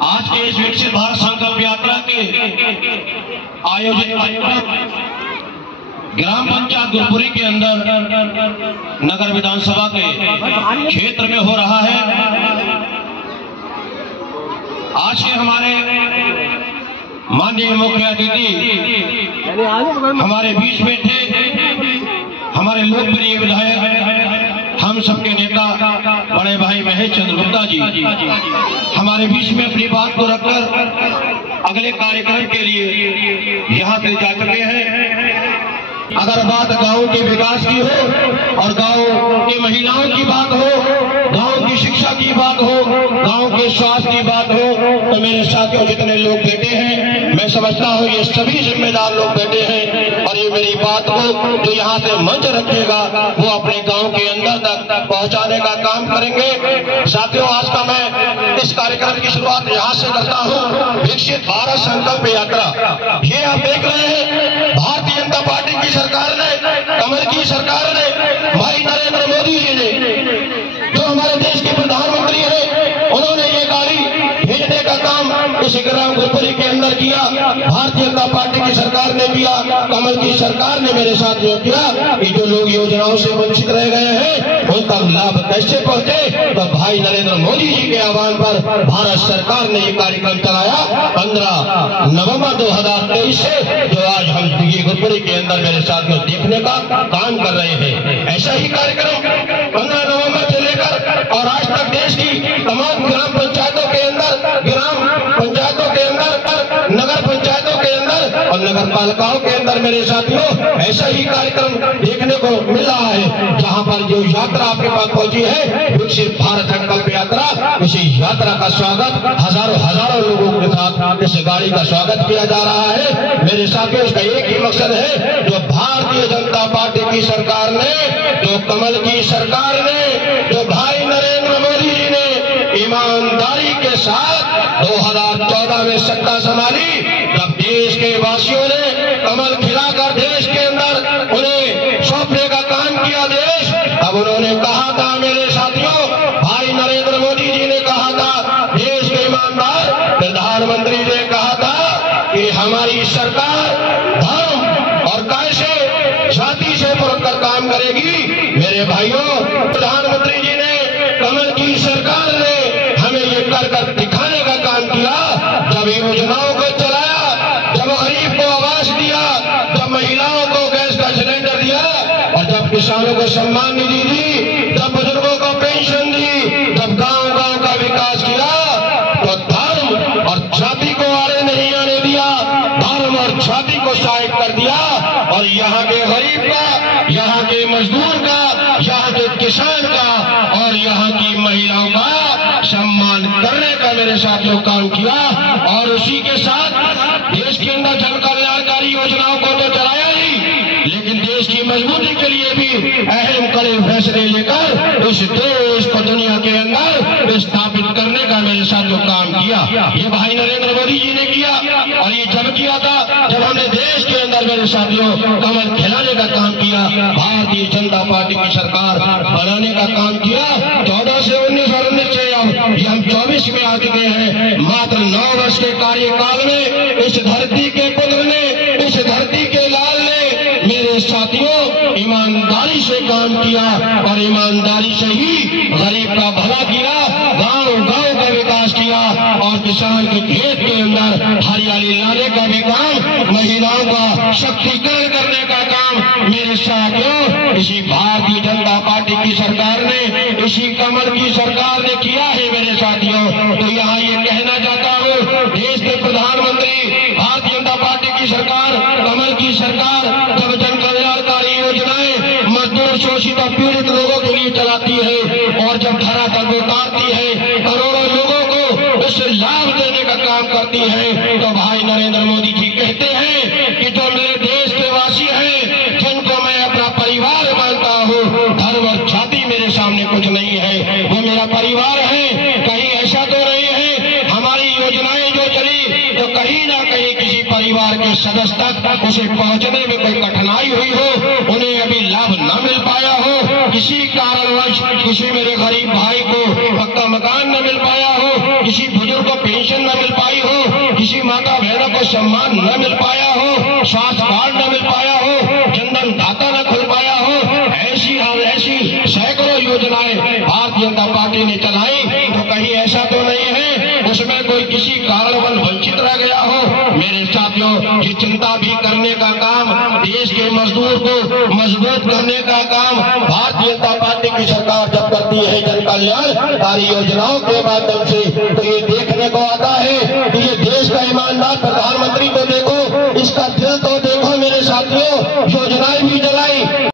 आज के इस विकसित भारत संकल्प यात्रा के आयोजित ग्राम पंचायत गुरपुरी के अंदर नगर विधानसभा के क्षेत्र में हो रहा है। आज के हमारे माननीय मुख्य अतिथि हमारे बीच में थे, हमारे लोकप्रिय विधायक, हम सबके नेता बड़े भाई महेश चंद्र गुप्ता जी हमारे बीच में अपनी बात को रखकर अगले कार्यक्रम के लिए यहाँ से जा चुके हैं। अगर बात गांव के विकास की हो और गांव की महिलाओं की बात हो, गांव की शिक्षा की बात हो, गांव के स्वास्थ्य की बात हो, तो मेरे साथियों जितने लोग बैठे हैं, मैं समझता हूँ ये सभी जिम्मेदार लोग बैठे हैं और ये मेरी बात को जो यहाँ से मंच रखेगा वो अपने गांव के अंदर तक पहुँचाने का काम करेंगे। साथियों, आज का मैं इस कार्यक्रम की शुरुआत यहाँ से करता हूँ। विकसित भारत संकल्प यात्रा, ये आप देख रहे हैं भारतीय जनता पार्टी की सरकार ने, कमल की सरकार ने, भाई नरेंद्र मोदी जी ने, जो हमारे देश के प्रधानमंत्री हैं, उन्होंने ये गाड़ी भेजने का काम इस ग्राम गुरपुरी के अंदर किया। भारतीय जनता पार्टी की सरकार ने किया, कमल की सरकार ने मेरे साथ जो किया कि जो लोग योजनाओं से वंचित रह गए हैं उनका लाभ कैसे पहुंचे, तो भाई नरेंद्र मोदी जी के आह्वान पर भारत सरकार ने ये कार्यक्रम चलाया 15 नवंबर 2023 से, जो आज हम गुरपुरी के अंदर मेरे साथ में देखने का काम कर रहे हैं। ऐसा ही कार्यक्रम 15 नवंबर से लेकर और आज तक देश की तमाम ग्राम पंचायतों के अंदर, ग्राम पंचायतों के अंदर, नगर पंचायतों के अंदर और नगर पालिकाओं के अंदर मेरे साथियों ऐसा ही कार्यक्रम देखने को मिल रहा है। जहां पर जो यात्रा आपके पास पहुंची है विकसित भारत संकल्प यात्रा, इसी यात्रा का स्वागत हजारों लोगों के साथ इस गाड़ी का स्वागत किया जा रहा है। मेरे साथियों, इसका एक ही मकसद है, जो भारतीय जनता पार्टी की सरकार ने, जो कमल की सरकार ने, जो भाई नरेंद्र मोदी जी ने ईमानदारी के साथ 2014 में सत्ता संभाली, जब देश के वासियों ने कमल खिलाकर देश के अंदर उन्हें सौंपने का काम किया देश, अब उन्होंने कहा था मेरे साथियों, भाई नरेंद्र मोदी जी ने कहा था, देश के ईमानदार प्रधानमंत्री ने कहा था कि हमारी सरकार धर्म और कैसे जाति से परखकर काम करेगी। मेरे भाइयों, प्रधानमंत्री जी ने, कमल की सरकार ने हमें ये कर दिखाने का काम किया। जब योजनाओं को चलाया, जब गरीब को आवास दिया, जब महिलाओं को गैस का सिलेंडर दिया और जब किसानों को सम्मान निधि दी, जब बुजुर्गों को पेंशन दी, जब गांव गांव का विकास किया, तो धर्म और जाति को आड़े नहीं आने दिया, धर्म और जाति को सहायक कर दिया और यहाँ के गरीब का, यहाँ के मजदूर का, यहाँ के किसान का और यहाँ की महिलाओं का सम्मान करने का मेरे साथियों काम किया। और उसी के साथ देश के अंदर जन कल्याणकारी योजनाओं को तो चलाया ही, लेकिन देश की मजबूती के लिए भी अहम कड़े फैसले लेकर इस देश को दुनिया के अंदर स्थापित करने का मेरे साथियों काम किया। ये भाई नरेंद्र मोदी जी ने किया और ये जब किया था जब हमने देश के अंदर मेरे साथियों कमल खिलाने का काम किया, भारतीय जनता पार्टी की सरकार बनाने का काम किया। 14 से 19 और 19 से ये हम 24 में आ चुके हैं। मात्र 9 वर्ष के कार्यकाल में इस धरती के पुत्र ने, इस धरती के लाल ने मेरे साथियों ईमानदारी से काम किया और ईमानदारी से ही गरीब का भला किया, गांव गांव का विकास किया और किसान के खेत के अंदर हरियाली लाने का भी काम, महिलाओं का शक्तिकरण करने का काम मेरे साथियों इसी भारतीय जनता पार्टी की सरकार ने, इसी कमल की सरकार ने किया है मेरे साथियों। तो यहाँ ये कहना चाहता हूँ, देश के प्रधानमंत्री, भारतीय जनता पार्टी की सरकार, कमल की सरकार जब जन कल्याणकारी योजनाएं मजदूर, शोषित और पीड़ित लोगों के लिए चलाती है और जब धरातल को उतारती है, करोड़ों लोगों को उससे लाभ देने का काम करती है, तो भाई नरेंद्र मोदी जी कहते हैं कि जो मेरे देश के वासी हैं, जिनको मैं अपना परिवार मानता हूँ, धर्म और जाति मेरे सामने कुछ नहीं है, वो मेरा परिवार है। कहीं ऐसा तो नहीं है हमारी योजनाएं जो चली तो कहीं ना कहीं किसी परिवार के सदस्य तक उसे पहुंचने में कोई कठिनाई हुई हो, उन्हें अभी लाभ न मिल पाया हो, किसी कारणवश किसी मेरे गरीब भाई को पक्का मकान न मिल पाया हो, किसी बुजुर्ग को पेंशन न सम्मान न मिल पाया हो, स्वास्थ्य कार्ड न मिल पाया हो, जनधन खाता न खुल पाया हो, ऐसी और ऐसी सैकड़ों योजनाएं भारतीय जनता पार्टी ने चलाई, तो कहीं ऐसा तो नहीं है उसमें कोई किसी कारणवश वंचित रह गया हो। मेरे साथियों, ये चिंता भी करने का काम, देश के मजदूर को मजबूत करने का काम भारतीय जनता पार्टी की सरकार जब करती है जन कल्याणकारी योजनाओं के माध्यम से, तो ये देखने को आता है कि ये देश का ईमानदार प्रधानमंत्री को देखो, इसका दिल तो देखो मेरे साथियों, योजनाएं भी चलाई।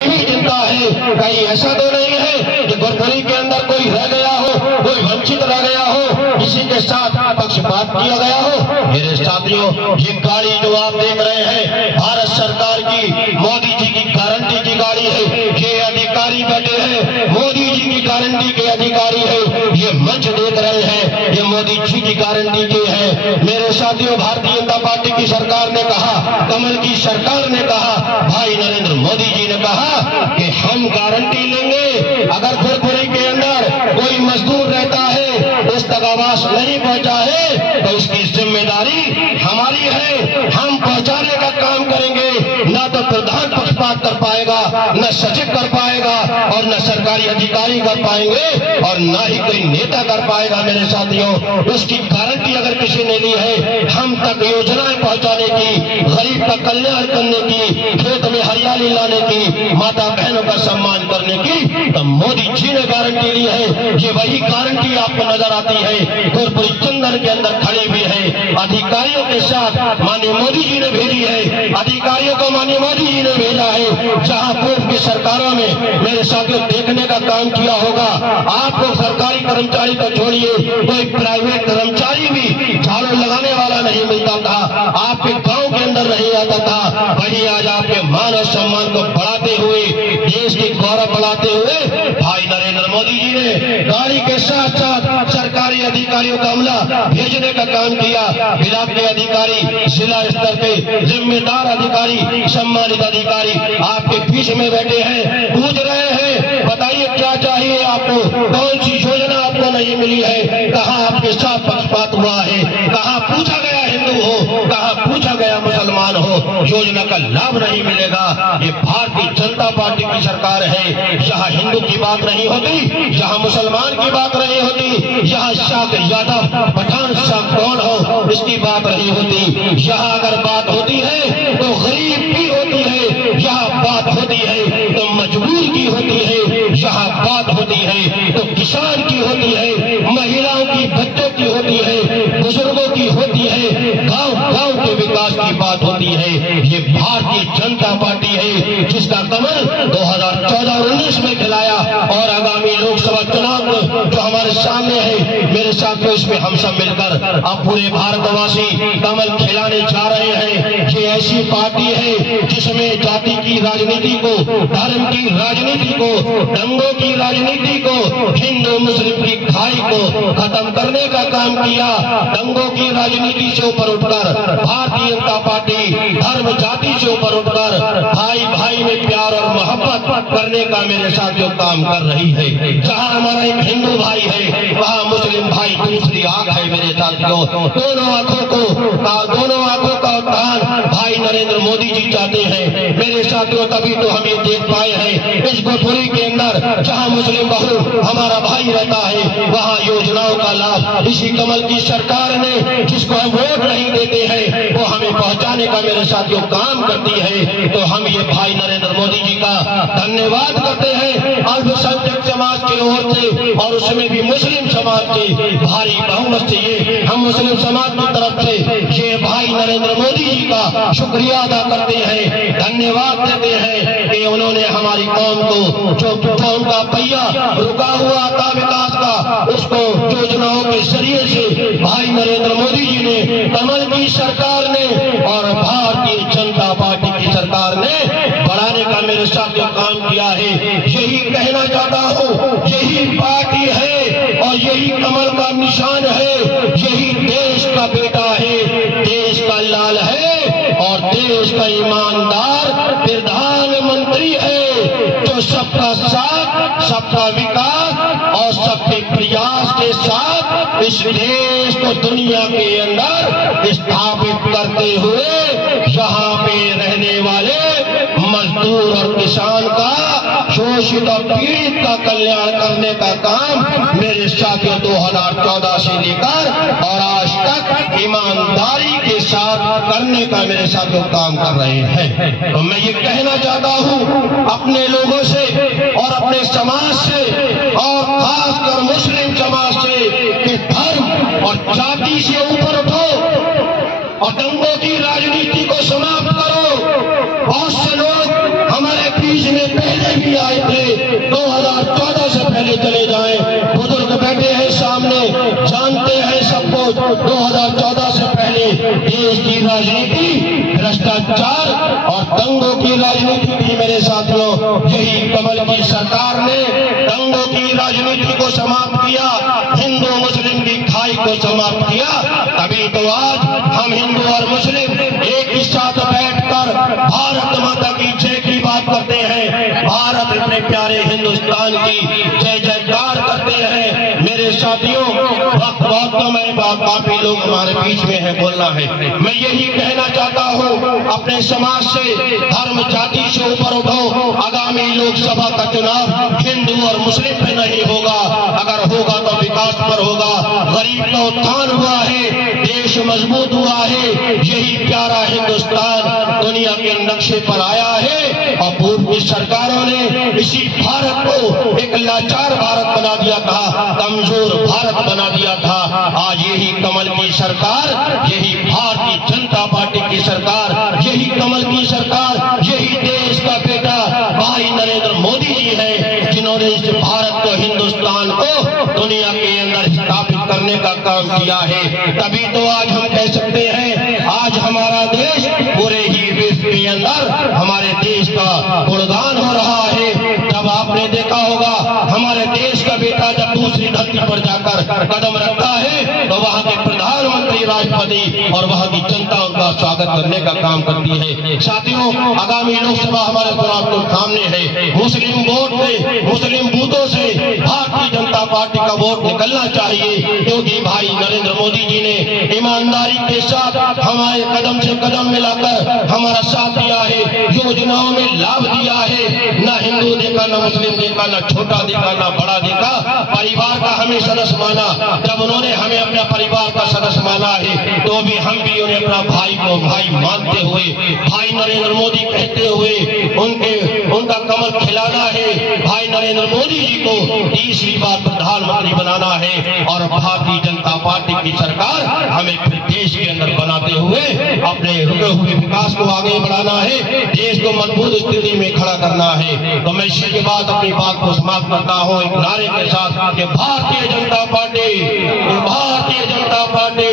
चिंता है कहीं ऐसा तो नहीं है कि गुरखरी के अंदर कोई रह गया हो, कोई वंचित रह गया हो, किसी के साथ पक्षपात किया गया हो। मेरे साथियों, ये गाड़ी जो आप देख रहे हैं भारत सरकार की, मोदी जी की गारंटी की गाड़ी है। ये अधिकारी बैठे हैं, मोदी जी की गारंटी के अधिकारी है। ये मंच देख रहे हैं, ये मोदी जी की गारंटी के हैं। मेरे साथियों, भारतीय जनता पार्टी की सरकार ने कहा, कमल की सरकार ने कहा, भाई नरेंद्र मोदी जी ने कहा कि हम गारंटी लेंगे, अगर गुरखरी के अंदर कोई मजदूर रहता है, उस तक आवास नहीं पहुंचा है, तो उसकी जिम्मेदारी हमारी है, हम पहुंचाने का काम करेंगे। न तो प्रधान पक्षपात कर पाएगा, न सचिव कर पाएगा, और न सरकारी अधिकारी कर पाएंगे, और न ही कोई नेता कर पाएगा। मेरे साथियों, उसकी गारंटी अगर किसी ने ली है हम तक योजनाएं पहुंचाने की, गरीब का कल्याण करने की, खेत में हरियाली लाने की, माता बहनों का सम्मान करने की, तो मोदी जी ने गारंटी ली है। ये वही गारंटी आपको नजर आती है गुरपुरी चंदन के अंदर खड़ी हुई है। अधिकारियों के साथ माननीय मोदी जी ने भेजी है, अधिकारियों को माननीय मोदी जी ने भेजा है। जहां पूर्व की सरकारों में मेरे साथियों देखने का काम किया होगा, आपको सरकारी कर्मचारी तो छोड़िए, कोई प्राइवेट कर्मचारी भी झाड़ू लगाने वाला नहीं मिलता था, आपके गांव के अंदर नहीं आता था। वही आज आपके मान और सम्मान को बढ़ाते हुए, देश की गौरव बढ़ाते हुए भाई नरेंद्र मोदी जी ने गाड़ी के साथ साथ सरकारी अधिकारियों का अमला भेजने का काम किया। विभाग के अधिकारी, जिला स्तर के जिम्मेदार अधिकारी, सम्मानित अधिकारी आपके बीच में बैठे हैं, पूछ रहे हैं बताइए क्या चाहिए आपको, कौन सी योजना आपको नहीं मिली है, कहाँ आपके साथ पक्षपात हुआ है, कहाँ पूछा गया हिंदू हो, कहाँ पूछा गया मुसलमान हो, योजना का लाभ नहीं मिलेगा। ये भारतीय जनता पार्टी की सरकार है। यहाँ हिंदू की बात नहीं होती, यहाँ मुसलमान की बात नहीं होती, यहाँ शाह यादव पठान शाह कौन हो इसकी बात नहीं होती। यहाँ अगर बात होती है तो गरीब की होती है, यहाँ बात होती है तो मजबूर की होती है, यहाँ बात होती है तो किसान की होती है, महिलाओं की, बच्चों की होती है, बुजुर्गों की होती है, गांव गांव के विकास की बात होती है। ये भारतीय जनता पार्टी है जिसका कमल 2014-19 में खिलाया, और आगामी लोकसभा चुनाव जो हमारे सामने है मेरे साथियों, इसमें हम सब मिलकर अब पूरे भारतवासी कमल खिलाने जा रहे हैं। ये ऐसी पार्टी है जिसमें जाति की राजनीति को, धर्म की राजनीति को, दंगों की राजनीति को, हिंदू मुस्लिम की खाई को खत्म करने का काम किया। दंगों की राजनीति से ऊपर उठकर भारतीय जनता पार्टी धर्म जाति से ऊपर उठकर भाई भाई में प्यार और मोहब्बत करने का मेरे साथियों काम कर रही है। जहाँ हमारा एक हिंदू भाई है वहाँ मुस्लिम भाई दूसरी आंख है। मेरे साथियों, दोनों आंखों का उत्थान भाई नरेंद्र मोदी जी चाहते हैं। मेरे साथियों, तभी तो हम ये देख पाए हैं इस गुरखरी के अंदर जहाँ मुस्लिम बहु हमारा भाई रहता है, वहाँ योजनाओं का लाभ इसी कमल की सरकार ने, जिसको हम वोट नहीं देते हैं, वो हमें पहुंचाने का मेरे साथियों काम करती है। तो हम ये भाई नरेंद्र मोदी जी का धन्यवाद करते हैं अल्पसंख्यक समाज की ओर से, और उसमें भी मुस्लिम समाज के भारी बहुमत से ये हम मुस्लिम समाज की तरफ से ये भाई नरेंद्र मोदी जी का शुक्रिया अदा करते हैं, धन्यवाद देते हैं कि उन्होंने हमारी कौम को जो उनका पहिया रुका हुआ था विकास का, उसको योजनाओं के जरिए से भाई नरेंद्र मोदी जी ने, कमल की सरकार ने और भारतीय जनता पार्टी की सरकार ने बढ़ाने का मेरे साथ जो काम किया है, यही कहना चाहता हूँ। यही पार्टी है और यही कमल का निशान है, यही देश का बेटा है, देश का लाल है और देश का ईमानदार प्रधानमंत्री है, जो सबका साथ, सबका विकास और सबके प्रयास के साथ इस देश को दुनिया के अंदर स्थापित बनाते हुए यहाँ पे रहने वाले मजदूर और किसान का, शोषित और पीड़ित का कल्याण करने का काम मेरे साथियों 2014 से लेकर और आज तक ईमानदारी के साथ करने का मेरे साथियों काम कर रहे हैं। तो मैं ये कहना चाहता हूँ अपने लोगों से और अपने समाज से और खासकर मुस्लिम समाज से कि धर्म और जाति से ऊपर उठो और दंगों की राजनीति को समाप्त करो। बहुत से लोग हमारे बीच में पहले भी आए थे, 2014 से पहले चले जाएं। बुजुर्ग बैठे हैं सामने, जानते हैं सब कुछ। 2014 से पहले देश की राजनीति भ्रष्टाचार और दंगों की राजनीति थी मेरे साथियों। यही कमल की सरकार ने दंगों की राजनीति को समाप्त किया, हिंदू मुस्लिम की खाई को समाप्त किया। तभी तो आज हम हिंदू और मुस्लिम एक ही साथ बैठकर भारत माता की जय की बात करते हैं, भारत अपने प्यारे हिंदुस्तान की जय जयकार करते हैं। मेरे साथियों, वक्त बहुत कम है, काफी लोग हमारे बीच में है, बोलना है। मैं यही कहना चाहता हूँ अपने समाज से, धर्म जाति से ऊपर उठो। आगामी लोकसभा का चुनाव हिंदू और मुस्लिम पे नहीं होगा, अगर होगा तो विकास पर होगा। गरीब का उत्थान हुआ है, देश मजबूत हुआ है। यही प्यारा हिंदुस्तान दुनिया के नक्शे पर आया है और पूर्व की सरकारों ने इसी भारत को एक लाचार भारत बना दिया था, कमजोर भारत बना दिया था। आज यही कमल की सरकार, यही भारतीय जनता पार्टी की सरकार, यही कमल की सरकार, यही देश का बेटा भाई नरेंद्र मोदी जी है जिन्होंने इस भारत को, हिंदुस्तान को दुनिया के अंदर स्थापित करने का काम किया है। तभी तो आज हम कह सकते हैं आज हमारा देश पूरे ही विश्व के अंदर हमारे देश का गुणगान हो रहा है। जब आपने देखा होगा हमारे देश का बेटा जब दूसरी धरती पर जाकर कदम रखता है तो वहां के प्रधानमंत्री, राष्ट्रपति और वहां की जनता उनका स्वागत करने का काम करती है। साथियों, आगामी लोकसभा हमारे चुनाव के सामने है। मुस्लिम वोट से, मुस्लिम बूथों से भारतीय जनता पार्टी का वोट निकलना चाहिए, क्योंकि भाई नरेंद्र मोदी जी ने ईमानदारी के साथ हमारे कदम से कदम मिलाकर हमारा साथ दिया है, योजनाओं में लाभ दिया है। न हिंदू देखा, न मुस्लिम देखा, न छोटा देखा, न बड़ा देखा, परिवार का हमें सदस्य माना। जब उन्होंने हमें अपना परिवार का सदस्य माना है तो भी हम भी उन्हें अपना भाई को भाई मानते हुए, भाई नरेंद्र मोदी कहते हुए उनका कमल खिलाना है। भाई नरेंद्र मोदी जी को तीसरी बार प्रधानमंत्री बनाना है और भारतीय जनता पार्टी की सरकार हमें देश के अंदर बनाते हुए अपने रुके हुए विकास को आगे बढ़ाना है, देश को मजबूत स्थिति में खड़ा करना है। तो मैं इसी के बाद अपनी बात को समाप्त करता हूँ एक नारे के साथ कि भारतीय जनता पार्टी, भारतीय जनता पार्टी